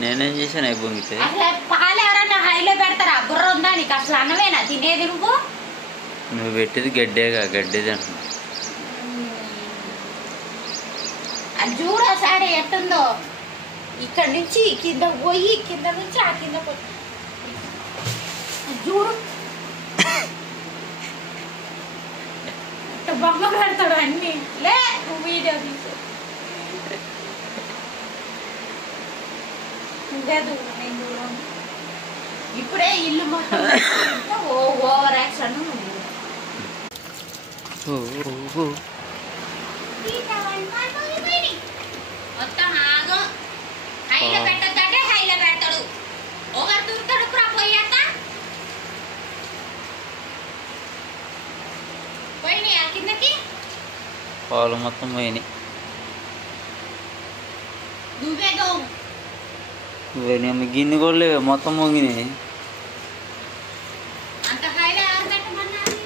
నేనేం చేశాను అవి పొంగితే పాలు ఎవరన్నా హైలో పెడతారా? బుర్ర ఉందా నీకు? అసలు అన్నమేనా తినేది నువ్వు? నువ్వు పెట్టేది గడ్డేగా, గడ్డేది అంటున్నా. అది చూడు సారీ ఎట్టుందో, ఇక్కడ నుంచి కింద పోయి కింద నుంచి ఆ కింద పోయి చూడు బొమ్మ పెడతాడు అన్ని. లే నువ్వు వీడియో తీసు ఇప్పుడే ఇల్లు మొత్తం ఓవర్ యాక్షన్. మొత్తం ఆగం. హైలో పెట్టద్దంటే హైలో పెడతాడు. ఒకరు తురుతాడు పోయాక పోయినాయి ఆ కిందకి పాలు మొత్తం పోయినాయి. నువ్వేదో గిన్నె కూడా లేవు, మొత్తం మొంగినాయి. అంత హైలో ఎవరు పెట్టమన్నారు?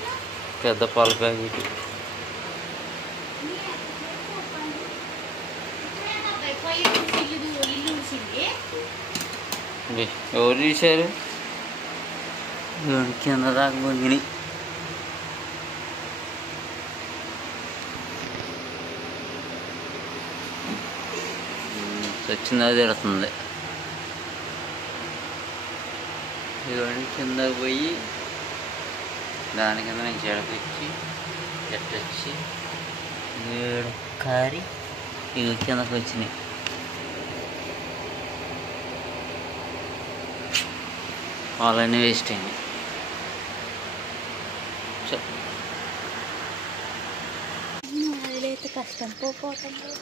పెద్ద పాల ప్యాకెట్ ఎవరు తీశారు? కింద దాకా మొంగినాయి. వచ్చిందా తిడుతుంది. ఇవన్నీ కింద పోయి దాని కింద నుంచి ఎడకొచ్చి ఎట్టొచ్చి ఏడు కారి ఇవి కిందకు వచ్చినాయి. వాళ్ళన్నీ వేస్ట్ అయినాయి. అదిలైతే కష్టం పోతుంది.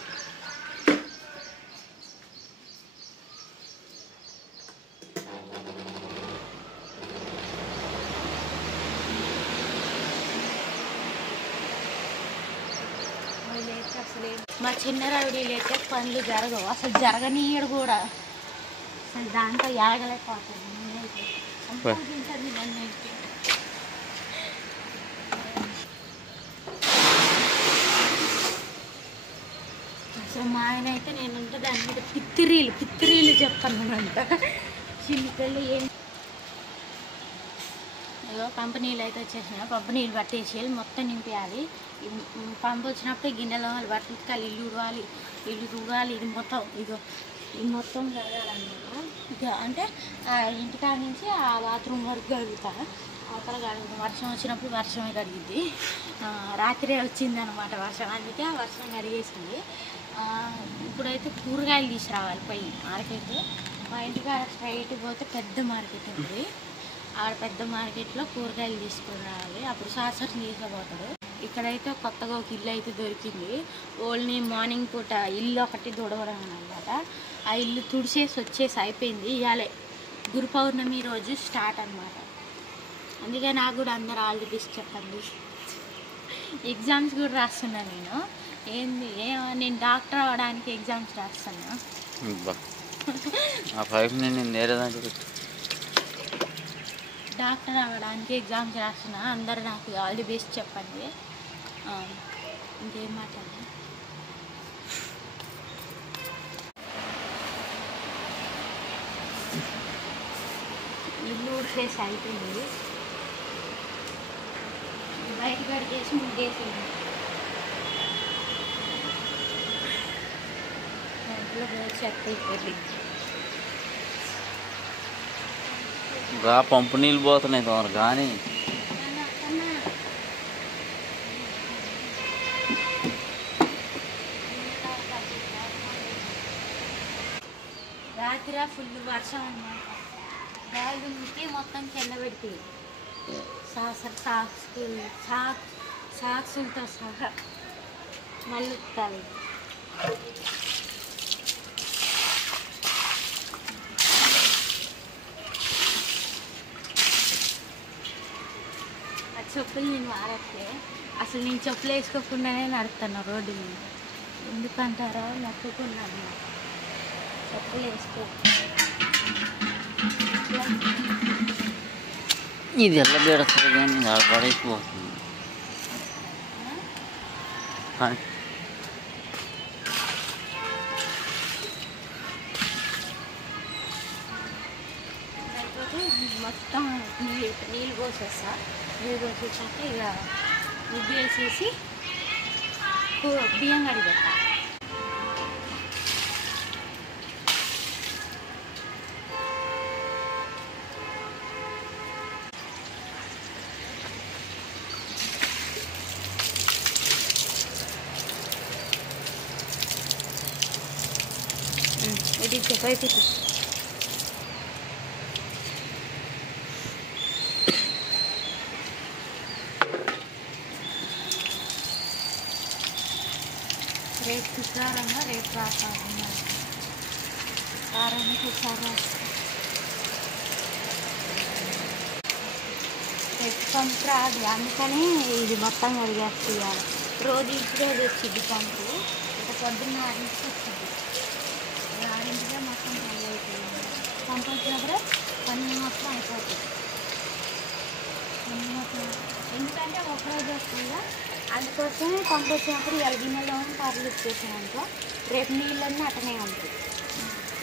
మా చిన్న రవిడీలు అయితే పనులు జరగవు, అసలు జరగనీయడు కూడా. అసలు దాంట్లో ఏగలేకపోతుంది. అసలు మా ఆయన అయితే నేనంటే దాని మీద పిత్తిరీలు చెప్తాను. నేనంట చిన్న పిల్లలు ఏం పంపు నీళ్ళు అయితే వచ్చేసినా, పంపు నీళ్ళు పట్టేసి మొత్తం నింపేయాలి. పంపు వచ్చినప్పుడు గిన్నెలో బట్టలు ఉతకాలి, ఇల్లు ఉడవాలి, ఇల్లు తుడవాలి. ఇది మొత్తం ఇది మొత్తం కడగాలన్నమాట. ఇక అంటే ఇంటికాడ నుంచి ఆ బాత్రూమ్ వరకు కడుగుతా. అవతల కడుగుతాం. వర్షం వచ్చినప్పుడు వర్షమే కడిగిద్ది. రాత్రే వచ్చింది అనమాట వర్షం, అందుకే ఆ వర్షం కడిగేసింది. ఇప్పుడైతే కూరగాయలు తీసుకురావాలి పోయి మార్కెట్. మా ఇంటికాడ స్ట్రైట్ పోతే పెద్ద మార్కెట్ ఉంది. ఆడ పెద్ద మార్కెట్లో కూరగాయలు తీసుకుని రావాలి. అప్పుడు సాసర్ తీసుకుపోతాడు. ఇక్కడైతే కొత్తగా ఒక ఇల్లు అయితే దొరికింది. ఓన్లీ మార్నింగ్ పూట ఇల్లు ఒకటి తుడవడం అనమాట. ఆ ఇల్లు తుడిచేసి వచ్చేసి అయిపోయింది. ఇవాళ గురు పౌర్ణమి రోజు స్టార్ట్ అనమాట. అందుకే నాకు కూడా అందరు ఆల్ ది బెస్ట్ చెప్పండి. ఎగ్జామ్స్ కూడా రాస్తున్నా నేను. నేను డాక్టర్ అవ్వడానికి ఎగ్జామ్స్ రాస్తున్నా. డాక్టర్ అవ్వడానికి ఎగ్జామ్స్ రాస్తున్నా. అందరు నాకు ఆల్ ది బెస్ట్ చెప్పండి. ఇంకేం మాట్లాడాలి? ఇల్లు ఊడిసేసి అయిపోయింది. బయట కడిగేసి ముగ్గేసింది. ఇంట్లో చెత్త అయిపోయింది. పంపు నీళ్ళు పోతున్నాయి తొందర కానీ రాత్రి ఫుల్ వర్షం అన్నమాట. గాలికి మొత్తం కింద పెట్టి సాక్సులతో సహా మళ్ళీ ఉత్తాలి. చెప్పులు నేను వాడట్లే. అసలు నేను చెప్పులు వేసుకోకుండానే నడుస్తాను రోడ్డు మీద. ఎందుకంటారా? మొక్కుకున్నాను చెప్పులు వేసుకో. ఇది ఎలా పెడతారు కానీ పడైపోతుంది. మొత్తం నీళ్ళు పోసేస్తా. నీళ్ళు పోసేసాక ఇక ఉగ్గు వేసేసి బియ్యం కడిగి పెట్టా. ఇది బయటికి రేపు కుసారంగా రేపు రాకుండా కారాన్ని కుసారా రేపు పంపు రాదు, అందుకని ఇది మొత్తం కడిగేయాలి. రోజు వచ్చింది పంపు, ఇక పొద్దున్న 6కి వచ్చింది. 6గా మొత్తం పని అయిపోయింది. పంపు వచ్చినప్పుడే పని మొత్తం అయిపోతుంది. ఎందుకంటే ఒకరోజు వస్తుందా, అందుకోసమే పంపు వచ్చినప్పుడు గిన్నెలో పర్లు ఇచ్చేసాను అనుకో, రేపు నీళ్ళన్నీ అట్టనే ఉంటాయి.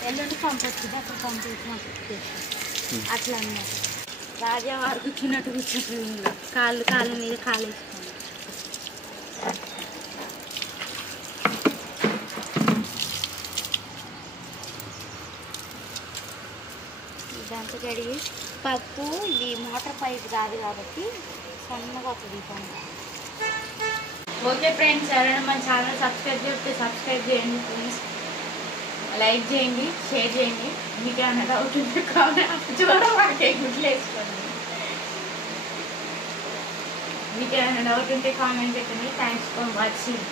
ఎల్లుండి పంపు వచ్చింది, అప్పుడు పంపు వచ్చినప్పుడు ఇచ్చేస్తాను. అట్లా అన్నమాట. రాజా వారు కూర్చున్నట్టు కూర్చుంటుంది, కాళ్ళ మీద కాలు వేసుకున్నాను. ఇదంతా కడిగి పప్పు ఇది మోటార్ పైప్ కాదు కాబట్టి సన్నగా వస్తుంది పంపు. ఓకే ఫ్రెండ్స్, ఎవరైనా మన ఛానల్ సబ్స్క్రైబ్ చేస్తే సబ్స్క్రైబ్ చేయండి ప్లీజ్. లైక్ చేయండి, షేర్ చేయండి. మీకు ఏమైనా డౌట్ ఉంటే కామెంట్ చూడ వాడికి గుడ్లు వేసుకోండి. మీకు ఏమైనా డౌట్ ఉంటే కామెంట్ పెట్టండి. Thanks for watching.